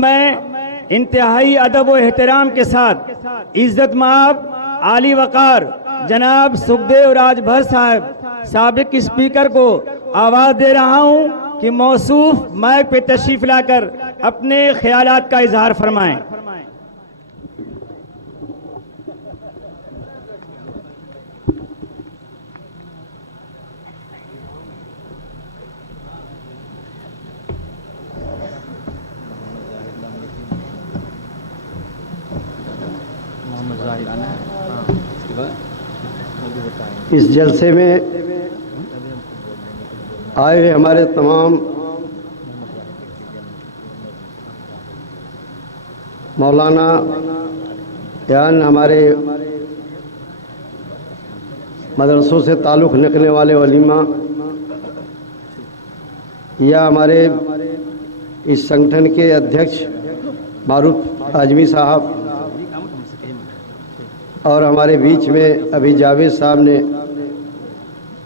मैं इंतहाई अदब व एहतराम के साथ इज्जत माब आली वकार जनाब सुखदेव राजभर साहब साबिक स्पीकर को आवाज दे रहा हूं कि मौसूफ माइक पे तशरीफ लाकर अपने ख्यालात का इजहार फरमाएं। इस जलसे में आए हुए हमारे तमाम मौलाना यान हमारे मदरसों से ताल्लुक़ रखने वाले वलीमा या हमारे इस संगठन के अध्यक्ष मारूफ आजमी साहब और हमारे बीच में अभी जावेद साहब ने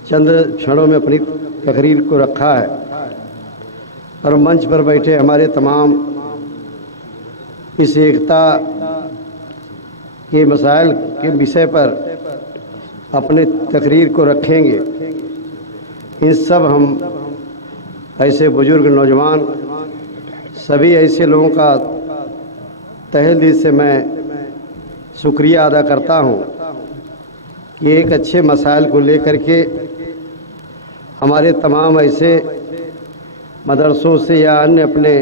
चंद क्षणों में अपनी तकरीर को रखा है और मंच पर बैठे हमारे तमाम इस एकता के मसाइल के विषय पर अपने तकरीर को रखेंगे। इन सब हम ऐसे बुजुर्ग नौजवान सभी ऐसे लोगों का तहे दिल से मैं शुक्रिया अदा करता हूं कि एक अच्छे मसाइल को लेकर के हमारे तमाम ऐसे मदरसों से या अन्य अपने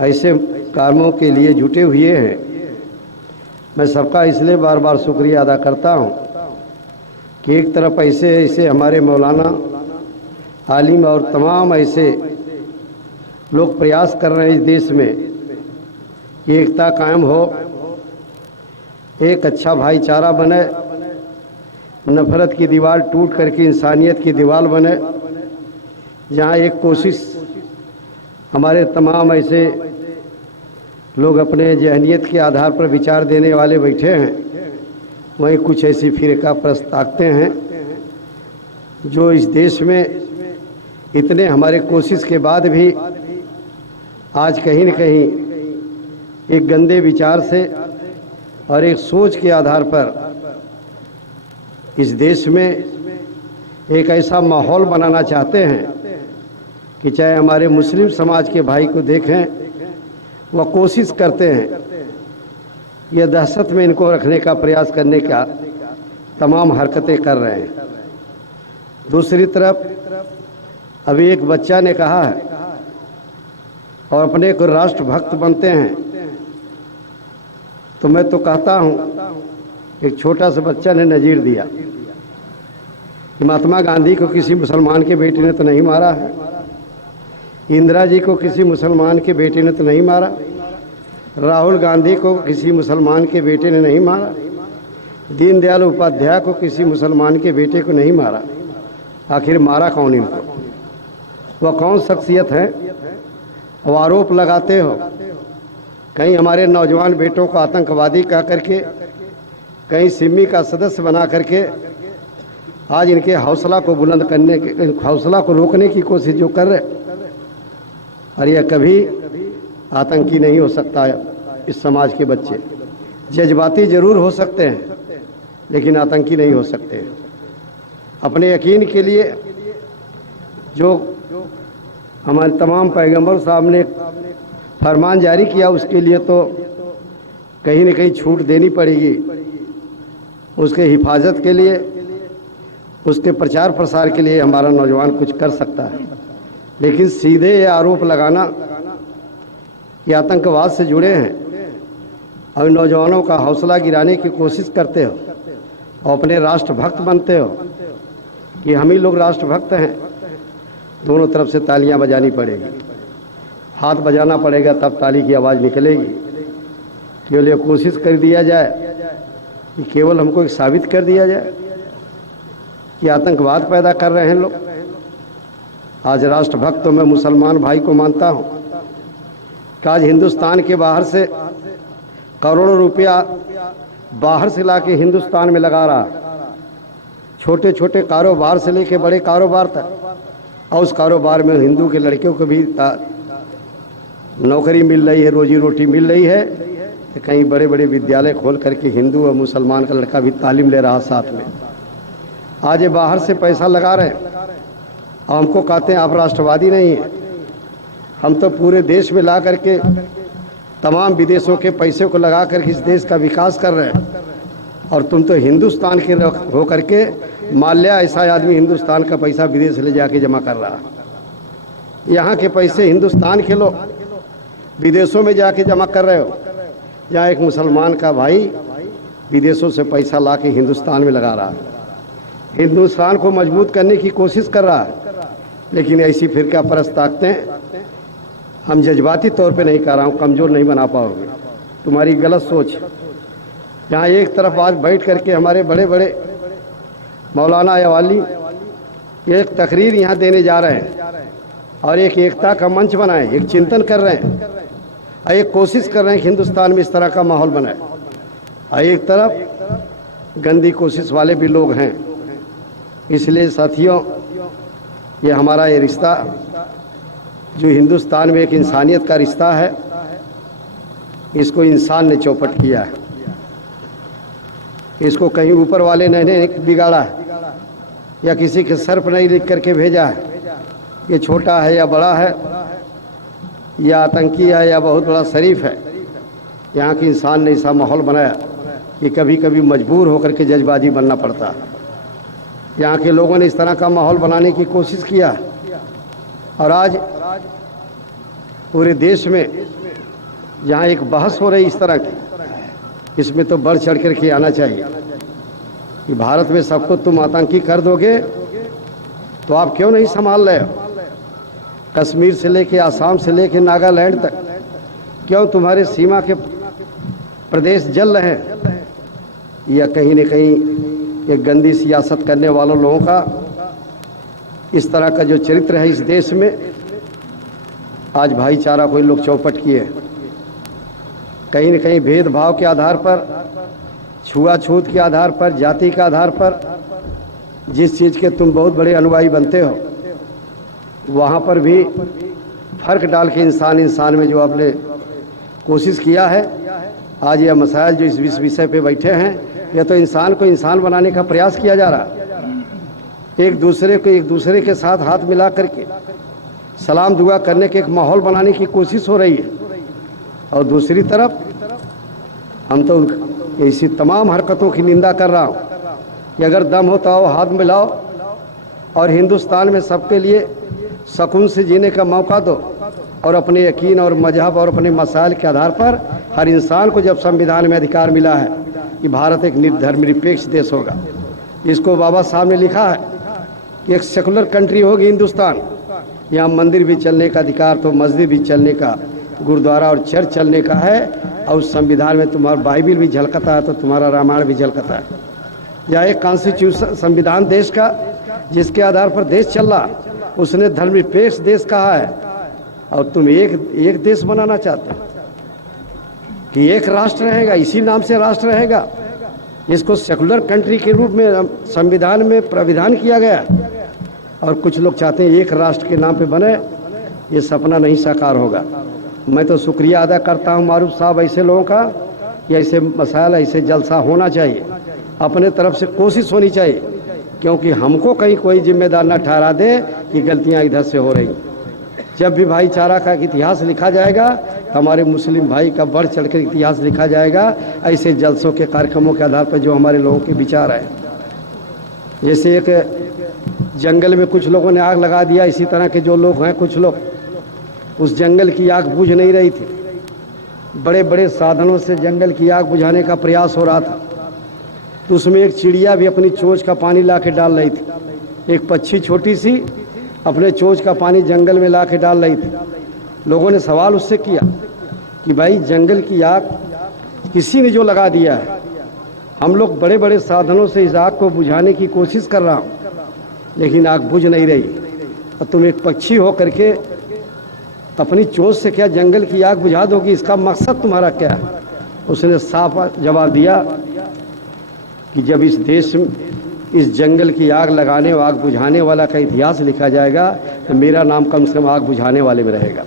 ऐसे कामों के लिए जुटे हुए हैं। मैं सबका इसलिए बार बार शुक्रिया अदा करता हूं कि एक तरफ ऐसे ऐसे हमारे मौलाना आलिम और तमाम ऐसे लोग प्रयास कर रहे हैं इस देश में कि एकता कायम हो, एक अच्छा भाईचारा बने, नफ़रत की दीवार टूट करके इंसानियत की दीवार बने। जहाँ एक कोशिश हमारे तमाम ऐसे लोग अपने जहनियत के आधार पर विचार देने वाले बैठे हैं, वहीं कुछ ऐसी फ़िरका परस्त ताकतें हैं जो इस देश में इतने हमारे कोशिश के बाद भी आज कहीं न कहीं एक गंदे विचार से और एक सोच के आधार पर इस देश में एक ऐसा माहौल बनाना चाहते हैं कि चाहे हमारे मुस्लिम समाज के भाई को देखें, वह कोशिश करते हैं यह दहशत में इनको रखने का प्रयास करने का तमाम हरकतें कर रहे हैं। दूसरी तरफ अभी एक बच्चा ने कहा है और अपने को राष्ट्रभक्त बनते हैं, तो मैं तो कहता हूँ एक छोटा सा बच्चा ने नज़ीर दिया कि महात्मा गांधी को किसी मुसलमान के बेटे ने तो नहीं मारा है, इंदिरा जी को किसी मुसलमान के बेटे ने तो नहीं मारा, राहुल गांधी को किसी मुसलमान के बेटे ने नहीं मारा, दीनदयाल उपाध्याय को किसी मुसलमान के बेटे को नहीं मारा। आखिर मारा कौन इनको? वह कौन शख्सियत है? वो आरोप लगाते हो कहीं हमारे नौजवान बेटों को आतंकवादी कह करके, कहीं सिमी का सदस्य बना करके आज इनके हौसला को बुलंद करने के, हौसला को रोकने की कोशिश जो कर रहे, और यह कभी आतंकी नहीं हो सकता। इस समाज के बच्चे जज्बाती ज़रूर हो सकते हैं लेकिन आतंकी नहीं हो सकते। अपने यकीन के लिए जो हमारे तमाम पैगंबर साहब ने फरमान जारी किया उसके लिए तो कहीं न कहीं छूट देनी पड़ेगी। उसके हिफाजत के लिए, उसके प्रचार प्रसार के लिए हमारा नौजवान कुछ कर सकता है, लेकिन सीधे ये आरोप लगाना कि आतंकवाद से जुड़े हैं और नौजवानों का हौसला गिराने की कोशिश करते हो और अपने राष्ट्रभक्त बनते हो कि हम ही लोग राष्ट्रभक्त हैं, दोनों तरफ से तालियां बजानी पड़ेगी, हाथ बजाना पड़ेगा, तब ताली की आवाज़ निकलेगी। केवल ये कोशिश कर दिया जाए कि केवल हमको साबित कर दिया जाए कि आतंकवाद पैदा कर रहे हैं लोग। आज राष्ट्रभक्त तो मैं मुसलमान भाई को मानता हूँ कि आज हिंदुस्तान के बाहर से करोड़ों रुपया बाहर से लाके हिंदुस्तान में लगा रहा, छोटे छोटे कारोबार से लेके बड़े कारोबार तक, और उस कारोबार में हिंदू के लड़कियों को भी नौकरी मिल रही है, रोजी रोटी मिल रही है, तो कहीं बड़े बड़े विद्यालय खोल करके हिंदू और मुसलमान का लड़का भी तालीम ले रहा साथ में। आज ये बाहर से पैसा लगा रहे हैं और हमको कहते हैं आप राष्ट्रवादी नहीं हैं। हम तो पूरे देश में ला करके तमाम विदेशों के पैसे को लगा करके इस देश का विकास कर रहे हैं, और तुम तो हिंदुस्तान के हो करके माल्या ऐसा आदमी हिंदुस्तान का पैसा विदेश ले जाके जमा कर रहा है। यहाँ के पैसे हिंदुस्तान के लोग विदेशों में जाके जमा कर रहे हो। यहाँ एक मुसलमान का भाई विदेशों से पैसा ला के हिंदुस्तान में लगा रहा है, हिंदुस्तान को मजबूत करने की कोशिश कर रहा है। लेकिन ऐसी फिरका परस्त ताकतें, हम जज्बाती तौर पे नहीं कर रहा हूँ, कमज़ोर नहीं बना पाओगे, तुम्हारी गलत सोच। यहाँ एक तरफ आज बैठ करके हमारे बड़े बड़े मौलाना अवाली एक तकरीर यहाँ देने जा रहे हैं और एक एकता का मंच बनाए, एक चिंतन कर रहे हैं और एक कोशिश कर रहे हैं कि हिंदुस्तान में इस तरह का माहौल बनाए। और एक तरफ गंदी कोशिश वाले भी लोग हैं। इसलिए साथियों, ये हमारा ये रिश्ता जो हिंदुस्तान में एक इंसानियत का रिश्ता है, इसको इंसान ने चौपट किया है। इसको कहीं ऊपर वाले ने बिगाड़ा है या किसी के सर पर नहीं लिख करके भेजा है। ये छोटा है या बड़ा है, या आतंकी है या बहुत बड़ा शरीफ है, यहाँ के इंसान ने ऐसा माहौल बनाया कि कभी कभी मजबूर होकर के जज्बाजी बनना पड़ता है। यहाँ के लोगों ने इस तरह का माहौल बनाने की कोशिश किया और आज पूरे देश में जहाँ एक बहस हो रही इस तरह की, इसमें तो बढ़ चढ़ कर के आना चाहिए कि भारत में सबको तुम आतंकी कर दोगे तो आप क्यों नहीं संभाल रहे हो? कश्मीर से लेके आसाम से लेके नागालैंड तक क्यों तुम्हारे सीमा के प्रदेश जल रहे हैं? या कहीं न कहीं एक गंदी सियासत करने वालों लोगों का इस तरह का जो चरित्र है इस देश में, आज भाईचारा को इन लोग चौपट किए। कहीं न कहीं भेदभाव के आधार पर, छुआछूत के आधार पर, जाति के आधार पर जिस चीज़ के तुम बहुत बड़े अनुयायी बनते हो, वहाँ पर भी फ़र्क डाल के इंसान में जो आपने कोशिश किया है, आज यह मसाइल जो इस विषय पे बैठे हैं, यह तो इंसान को इंसान बनाने का प्रयास किया जा रहा है। एक दूसरे के साथ हाथ मिला करके सलाम दुआ करने के एक माहौल बनाने की कोशिश हो रही है। और दूसरी तरफ हम तो ऐसी तमाम हरकतों की निंदा कर रहा हूँ कि अगर दम होता हो हाथ मिलाओ और हिंदुस्तान में सबके लिए सुकून से जीने का मौका दो, और अपने यकीन और मजहब और अपने मसाइल के आधार पर हर इंसान को जब संविधान में अधिकार मिला है कि भारत एक धर्मनिरपेक्ष देश होगा, इसको बाबा साहब ने लिखा है कि एक सेकुलर कंट्री होगी हिंदुस्तान, यहाँ मंदिर भी चलने का अधिकार, तो मस्जिद भी चलने का, गुरुद्वारा और चर्च चलने का है। और उस संविधान में तुम्हारा बाइबिल भी झलकता है तो तुम्हारा रामायण भी झलकता है। यह एक कॉन्स्टिट्यूशन संविधान देश का जिसके आधार पर देश चल रहा, उसने धर्मनिरपेक्ष देश कहा है। और तुम एक देश बनाना चाहते हो कि एक राष्ट्र रहेगा, इसी नाम से राष्ट्र रहेगा, इसको सेकुलर कंट्री के रूप में संविधान में प्राविधान किया गया। और कुछ लोग चाहते हैं एक राष्ट्र के नाम पे बने, ये सपना नहीं साकार होगा। मैं तो शुक्रिया अदा करता हूँ मारूफ साहब ऐसे लोगों का कि ऐसे मसाइल, ऐसे जलसा होना चाहिए, अपने तरफ से कोशिश होनी चाहिए, क्योंकि हमको कहीं कोई जिम्मेदार न ठहरा दे कि गलतियाँ इधर से हो रही। जब भी भाईचारा का इतिहास लिखा जाएगा, हमारे मुस्लिम भाई का बढ़ चढ़ कर इतिहास लिखा जाएगा, ऐसे जलसों के कार्यक्रमों के आधार पर जो हमारे लोगों के विचार हैं। जैसे एक जंगल में कुछ लोगों ने आग लगा दिया, इसी तरह के जो लोग हैं, कुछ लोग उस जंगल की आग बुझ नहीं रही थी, बड़े बड़े साधनों से जंगल की आग बुझाने का प्रयास हो रहा था, तो उसमें एक चिड़िया भी अपनी चोंच का पानी ला के डाल रही थी। एक पक्षी छोटी सी अपने चोंच का पानी जंगल में ला के डाल रही थी। लोगों ने सवाल उससे किया कि भाई जंगल की आग किसी ने जो लगा दिया है, हम लोग बड़े बड़े साधनों से इस आग को बुझाने की कोशिश कर रहा हूँ, लेकिन आग बुझ नहीं रही, और तुम एक पक्षी हो करके अपनी चोंच से क्या जंगल की आग बुझा दोगी? इसका मकसद तुम्हारा क्या है? उसने साफ जवाब दिया कि जब इस देश में इस जंगल की आग लगाने और आग बुझाने वाला का इतिहास लिखा जाएगा तो मेरा नाम कम से कम आग बुझाने वाले में रहेगा।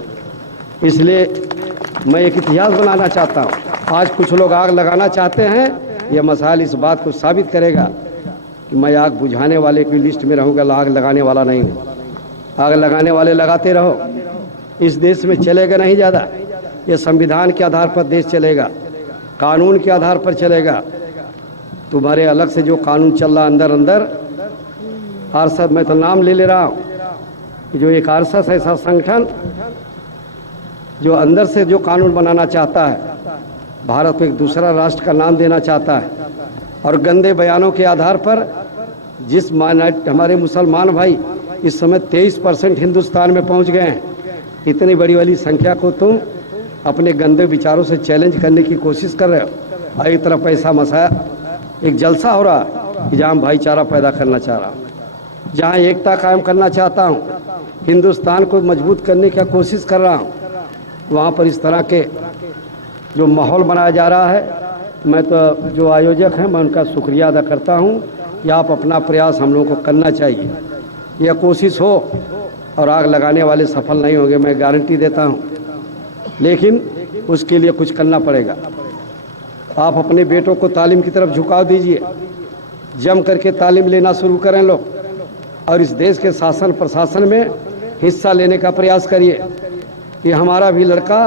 इसलिए मैं एक इतिहास बनाना चाहता हूँ। आज कुछ लोग आग लगाना चाहते हैं, यह मसाइल इस बात को साबित करेगा कि मैं आग बुझाने वाले की लिस्ट में रहूँगा, आग लगाने वाला नहीं हूँ। आग लगाने वाले लगाते रहो, इस देश में चलेगा नहीं ज़्यादा। ये संविधान के आधार पर देश चलेगा, कानून के आधार पर चलेगा। तुम्हारे अलग से जो कानून चल रहा अंदर अंदर, आरएसएस, मैं तो नाम ले रहा हूँ कि जो एक आरएसएस ऐसा संगठन जो अंदर से जो कानून बनाना चाहता है, भारत को एक दूसरा राष्ट्र का नाम देना चाहता है, और गंदे बयानों के आधार पर जिस माइनॉरिटी हमारे मुसलमान भाई इस समय 23% हिंदुस्तान में पहुंच गए हैं, इतनी बड़ी वाली संख्या को तुम अपने गंदे विचारों से चैलेंज करने की कोशिश कर रहे हो। और एक तरफ ऐसा मसाया एक जलसा हो रहा है कि जहाँ भाईचारा पैदा करना चाह रहा हूँ, जहाँ एकता कायम करना चाहता हूँ, हिंदुस्तान को मजबूत करने की कोशिश कर रहा हूँ, वहाँ पर इस तरह के जो माहौल बनाया जा रहा है। मैं तो जो आयोजक हैं मैं उनका शुक्रिया अदा करता हूँ कि आप अपना प्रयास हम लोगों को करना चाहिए। यह कोशिश हो और आग लगाने वाले सफल नहीं होंगे, मैं गारंटी देता हूँ, लेकिन उसके लिए कुछ करना पड़ेगा। आप अपने बेटों को तालीम की तरफ झुकाव दीजिए, जम करके तालीम लेना शुरू करें लोग, और इस देश के शासन प्रशासन में हिस्सा लेने का प्रयास करिए कि हमारा भी लड़का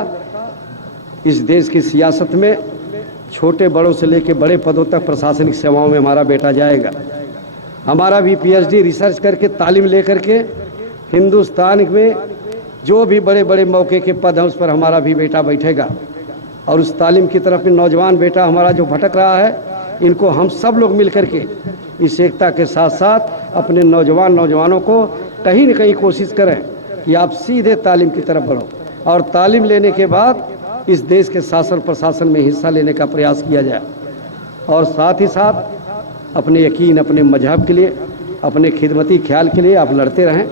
इस देश की सियासत में छोटे बड़ों से लेकर बड़े पदों तक प्रशासनिक सेवाओं में हमारा बेटा जाएगा। हमारा भी पीएचडी रिसर्च करके तालीम लेकर के हिंदुस्तान में जो भी बड़े बड़े मौके के पद हैं उस पर हमारा भी बेटा बैठेगा। और उस तालीम की तरफ नौजवान बेटा हमारा जो भटक रहा है, इनको हम सब लोग मिल करके इस एकता के साथ साथ अपने नौजवानों को कहीं न कहीं कोशिश करें कि आप सीधे तालीम की तरफ बढ़ो, और तालीम लेने के बाद इस देश के शासन प्रशासन में हिस्सा लेने का प्रयास किया जाए। और साथ ही साथ अपने यकीन, अपने मजहब के लिए, अपने खिदमती ख्याल के लिए आप लड़ते रहें।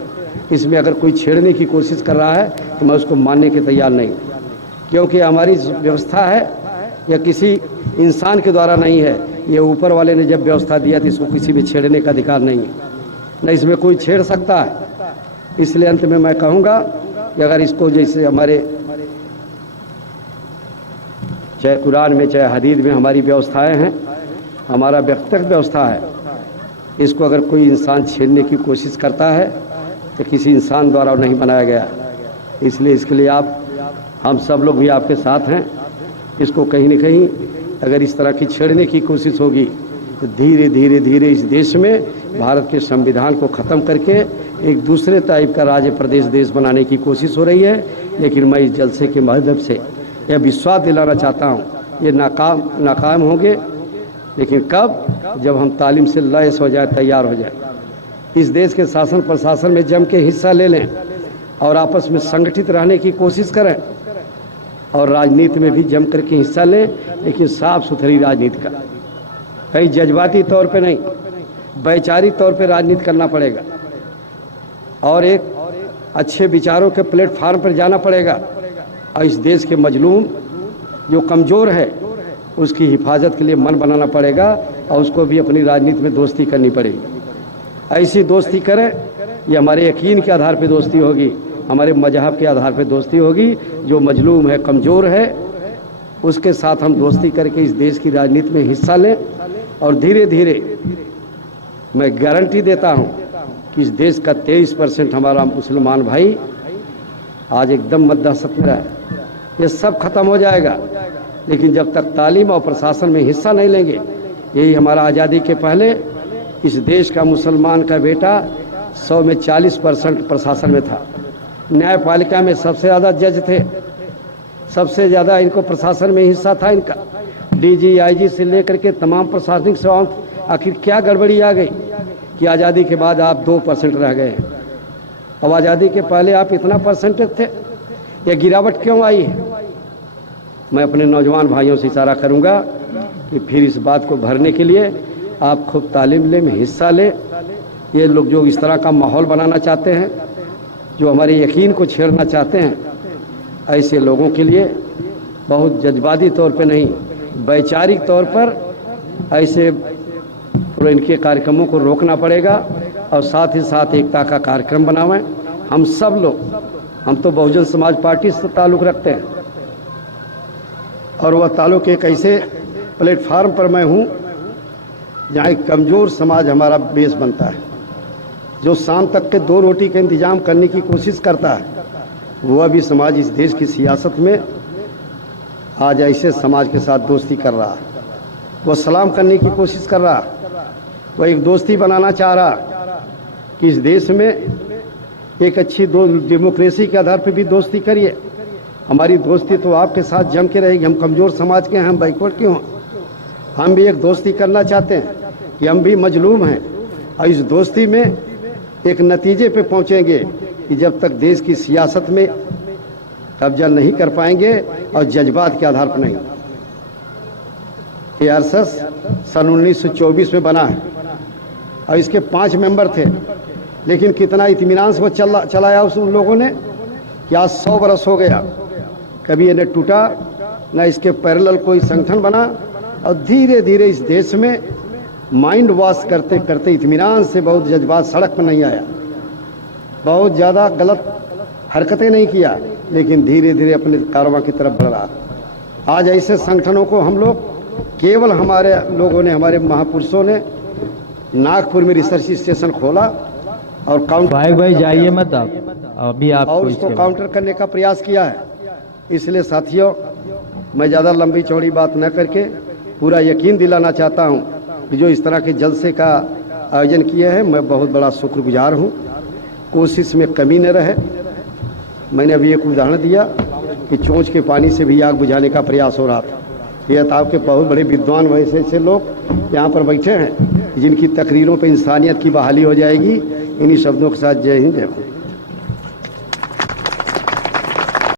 इसमें अगर कोई छेड़ने की कोशिश कर रहा है तो मैं उसको मानने के तैयार नहीं, क्योंकि हमारी व्यवस्था है या किसी इंसान के द्वारा नहीं है, ये ऊपर वाले ने जब व्यवस्था दिया तो इसको किसी भी छेड़ने का अधिकार नहीं है, न इसमें कोई छेड़ सकता है। इसलिए अंत में मैं कहूँगा कि अगर इसको जैसे हमारे चाहे कुरान में चाहे हदीस में हमारी व्यवस्थाएं हैं, हमारा व्यक्तिगत व्यवस्था है, इसको अगर कोई इंसान छेड़ने की कोशिश करता है तो किसी इंसान द्वारा नहीं बनाया गया। इसलिए इसके लिए हम सब लोग भी आपके साथ हैं। इसको कहीं न कहीं अगर इस तरह की छेड़ने की कोशिश होगी तो धीरे धीरे धीरे इस देश में भारत के संविधान को ख़त्म करके एक दूसरे टाइप का राज्य प्रदेश देश बनाने की कोशिश हो रही है। लेकिन मैं इस जलसे के माध्यम से यह विश्वास दिलाना चाहता हूँ, ये नाकाम होंगे, लेकिन कब? जब हम तालीम से लैस हो जाए, तैयार हो जाए, इस देश के शासन प्रशासन में जम के हिस्सा ले लें और आपस में संगठित रहने की कोशिश करें, और राजनीति में भी जम करके हिस्सा लें, लेकिन साफ सुथरी राजनीति का, कहीं जज्बाती तौर पे नहीं, वैचारिक तौर पे राजनीति करना पड़ेगा, और एक अच्छे विचारों के प्लेटफार्म पर जाना पड़ेगा। और इस देश के मजलूम जो कमज़ोर है उसकी हिफाजत के लिए मन बनाना पड़ेगा, और उसको भी अपनी राजनीति में दोस्ती करनी पड़ेगी। ऐसी दोस्ती करें, ये हमारे यकीन के आधार पे दोस्ती होगी, हमारे मजहब के आधार पे दोस्ती होगी। जो मजलूम है, कमज़ोर है, उसके साथ हम दोस्ती करके इस देश की राजनीति में हिस्सा लें, और धीरे धीरे मैं गारंटी देता हूँ कि इस देश का 23% हमारा मुसलमान भाई आज एकदम मद्दासत में रहा है। ये सब खत्म हो जाएगा, लेकिन जब तक तालीम और प्रशासन में हिस्सा नहीं लेंगे, यही हमारा आज़ादी के पहले इस देश का मुसलमान का बेटा 100 में 40% प्रशासन में था। न्यायपालिका में सबसे ज़्यादा जज थे, सबसे ज़्यादा इनको प्रशासन में हिस्सा था इनका, डीजी आईजी से लेकर के तमाम प्रशासनिक सेवाओं। आखिर क्या गड़बड़ी आ गई कि आज़ादी के बाद आप 2% रह गए हैं? अब आज़ादी के पहले आप इतना परसेंटेज थे, ये गिरावट क्यों आई है? मैं अपने नौजवान भाइयों से इशारा करूंगा कि फिर इस बात को भरने के लिए आप खूब तालीम लें, में हिस्सा लें। ये लोग जो इस तरह का माहौल बनाना चाहते हैं, जो हमारे यकीन को छेड़ना चाहते हैं, ऐसे लोगों के लिए बहुत जज्बाती तौर पे नहीं, वैचारिक तौर पर ऐसे इनके कार्यक्रमों को रोकना पड़ेगा, और साथ ही साथ एकता का कार्यक्रम बनावें। हम सब लोग, हम तो बहुजन समाज पार्टी से ताल्लुक़ रखते हैं, और वह ताल्लुक़ एक ऐसे प्लेटफार्म पर मैं हूँ जहाँ एक कमज़ोर समाज हमारा बेस बनता है, जो शाम तक के 2 रोटी का इंतज़ाम करने की कोशिश करता है। वह भी समाज इस देश की सियासत में आज ऐसे समाज के साथ दोस्ती कर रहा है। वह सलाम करने की कोशिश कर रहा, वह एक दोस्ती बनाना चाह रहा कि इस देश में एक अच्छी डेमोक्रेसी के आधार पर भी दोस्ती करिए। हमारी दोस्ती तो आपके साथ जम के रहेगी। हम कमज़ोर समाज के हैं, हम बैकवर्ड क्यों हैं? हम भी एक दोस्ती करना चाहते हैं कि हम भी मजलूम हैं, और इस दोस्ती में एक नतीजे पे पहुंचेंगे कि जब तक देश की सियासत में कब्जा नहीं कर पाएंगे और जज्बात के आधार पर नहीं। आरएसएस सन 1924 में बना है और इसके 5 मेंबर थे, लेकिन कितना इत्मीनान से वो चलाया उन लोगों ने कि आज 100 बरस हो गया, कभी ये न टूटा न इसके पैरेलल कोई संगठन बना। और धीरे धीरे इस देश में माइंड वॉश करते करते इत्मीनान से बहुत जज्बात सड़क पर नहीं आया, बहुत ज़्यादा गलत हरकतें नहीं किया, लेकिन धीरे धीरे अपने कारवां की तरफ बढ़ रहा। आज ऐसे संगठनों को हम लोग केवल हमारे लोगों ने, हमारे महापुरुषों ने नागपुर में रिसर्च स्टेशन खोला और काउंटर भाई जाइए मत आप, अभी आप और उसको काउंटर करने का प्रयास किया है। इसलिए साथियों, मैं ज़्यादा लंबी चौड़ी बात न करके पूरा यकीन दिलाना चाहता हूं कि जो इस तरह के जलसे का आयोजन किए हैं, मैं बहुत बड़ा शुक्रगुजार हूं। कोशिश में कमी न रहे। मैंने अभी एक उदाहरण दिया कि चोंच के पानी से भी आग बुझाने का प्रयास हो रहा था। यह था आपके बहुत बड़े विद्वान वैसे ऐसे लोग यहाँ पर बैठे हैं जिनकी तकरीरों पर इंसानियत की बहाली हो जाएगी। इन्हीं शब्दों के साथ जय हिंद, जय भारत।